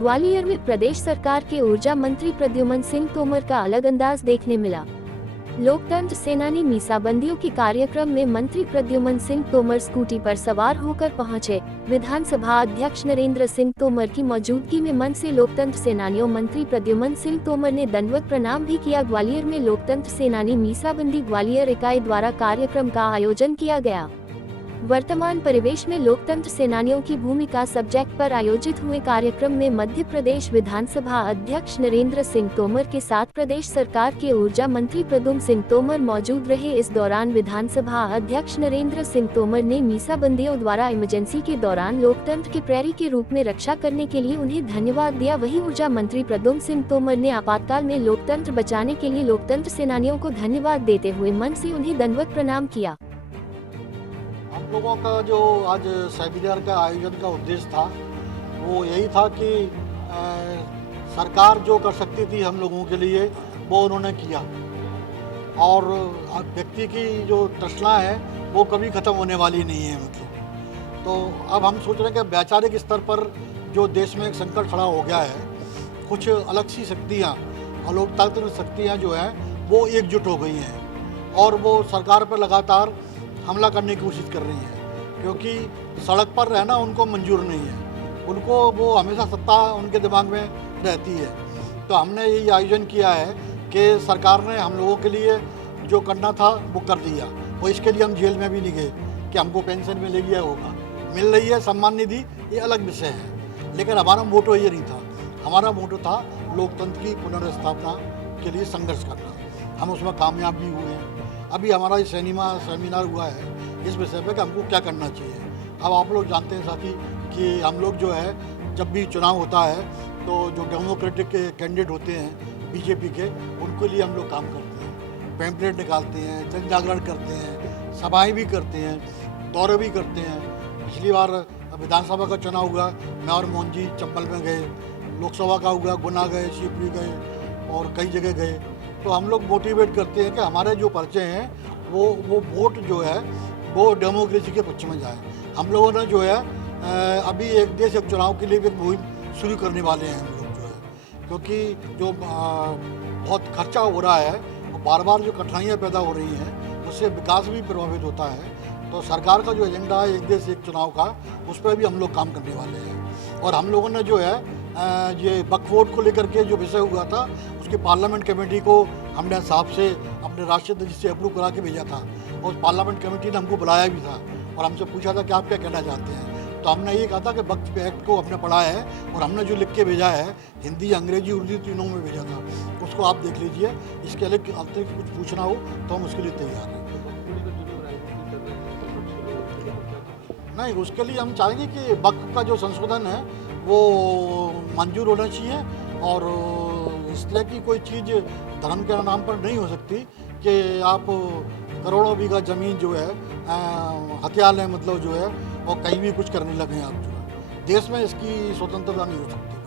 ग्वालियर में प्रदेश सरकार के ऊर्जा मंत्री प्रद्युमन सिंह तोमर का अलग अंदाज देखने मिला। लोकतंत्र सेनानी मीसाबंदियों के कार्यक्रम में मंत्री प्रद्युमन सिंह तोमर स्कूटी पर सवार होकर पहुंचे। विधानसभा अध्यक्ष नरेंद्र सिंह तोमर की मौजूदगी में मंच से लोकतंत्र सेनानियों मंत्री प्रद्युमन सिंह तोमर ने दंडवत प्रणाम भी किया। ग्वालियर में लोकतंत्र सेनानी मीसाबंदी ग्वालियर इकाई द्वारा कार्यक्रम का आयोजन किया गया। वर्तमान परिवेश में लोकतंत्र सेनानियों की भूमिका सब्जेक्ट पर आयोजित हुए कार्यक्रम में मध्य प्रदेश विधानसभा अध्यक्ष नरेंद्र सिंह तोमर के साथ प्रदेश सरकार के ऊर्जा मंत्री प्रद्युमन सिंह तोमर मौजूद रहे। इस दौरान विधानसभा अध्यक्ष नरेंद्र सिंह तोमर ने मीसाबंदियों द्वारा इमरजेंसी के दौरान लोकतंत्र के प्रहरी के रूप में रक्षा करने के लिए उन्हें धन्यवाद दिया। वहीं ऊर्जा मंत्री प्रद्युमन सिंह तोमर ने आपातकाल में लोकतंत्र बचाने के लिए लोकतंत्र सेनानियों को धन्यवाद देते हुए मंच से उन्हें दंडवत प्रणाम किया। हम लोगों का जो आज सेमिनार का आयोजन का उद्देश्य था वो यही था कि सरकार जो कर सकती थी हम लोगों के लिए वो उन्होंने किया, और व्यक्ति की जो तृष्णा है वो कभी ख़त्म होने वाली नहीं है। मतलब तो अब हम सोच रहे हैं कि वैचारिक स्तर पर जो देश में एक संकट खड़ा हो गया है, कुछ अलग सी शक्तियाँ और लोकतांत्रिक शक्तियाँ जो हैं वो एकजुट हो गई हैं और वो सरकार पर लगातार हमला करने की कोशिश कर रही है, क्योंकि सड़क पर रहना उनको मंजूर नहीं है। उनको वो हमेशा सत्ता उनके दिमाग में रहती है। तो हमने यही आयोजन किया है कि सरकार ने हम लोगों के लिए जो करना था वो कर दिया, और इसके लिए हम जेल में भी नहीं गए कि हमको पेंशन मिलेगी या होगा। मिल रही है सम्मान निधि, ये अलग विषय है, लेकिन हमारा मोटो ये नहीं था। हमारा मोटो था लोकतंत्र की पुनर्स्थापना के लिए संघर्ष करना। हम उसमें कामयाब भी हुए हैं। अभी हमारा ये सेमिनार हुआ है इस विषय पे कि हमको क्या करना चाहिए। अब आप लोग जानते हैं साथी कि हम लोग जो है जब भी चुनाव होता है तो जो डेमोक्रेटिक कैंडिडेट होते हैं बीजेपी के, उनके लिए हम लोग काम करते हैं, पैम्पलेट निकालते हैं, जन जागरण करते हैं, सभाएं भी करते हैं, दौरे भी करते हैं। पिछली बार विधानसभा का चुनाव हुआ, मैं और मोहन जी चंबल में गए, लोकसभा का हुआ गुना गए, शिवपुरी गए और कई जगह गए। तो हम लोग मोटिवेट करते हैं कि हमारे जो पर्चे हैं वो वोट जो है वो डेमोक्रेसी के पक्ष में जाए। हम लोगों ने जो है अभी एक देश एक चुनाव के लिए भी मुहिम शुरू करने वाले हैं हम लोग जो है, क्योंकि जो बहुत खर्चा हो रहा है और बार बार जो कठिनाइयाँ पैदा हो रही हैं उससे विकास भी प्रभावित होता है। तो सरकार का जो एजेंडा है एक देश एक चुनाव का, उस पर भी हम लोग काम करने वाले हैं। और हम लोगों ने जो है ये वक्फ बोर्ड को लेकर के जो विषय हुआ था उसकी पार्लियामेंट कमेटी को हमने साहब से अपने राष्ट्रीय अध्यक्ष से अप्रूव करा के भेजा था, और पार्लियामेंट कमेटी ने हमको बुलाया भी था और हमसे पूछा था कि आप क्या कहना चाहते हैं। तो हमने ये कहा था कि वक्फ एक्ट को हमने पढ़ा है और हमने जो लिख के भेजा है हिंदी, अंग्रेजी, उर्दू तीनों में भेजा था, उसको आप देख लीजिए। इसके अतिरिक्त कुछ पूछना हो तो हम उसके लिए तैयार हैं। नहीं, उसके लिए हम चाहेंगे कि वक्फ का जो संशोधन है वो मंजूर होना चाहिए, और इसलिए कि कोई चीज़ धर्म के नाम पर नहीं हो सकती कि आप करोड़ों बीघा ज़मीन जो है हथियार लें, मतलब जो है, और कहीं भी कुछ करने लगे आप जो है। देश में इसकी स्वतंत्रता नहीं हो सकती।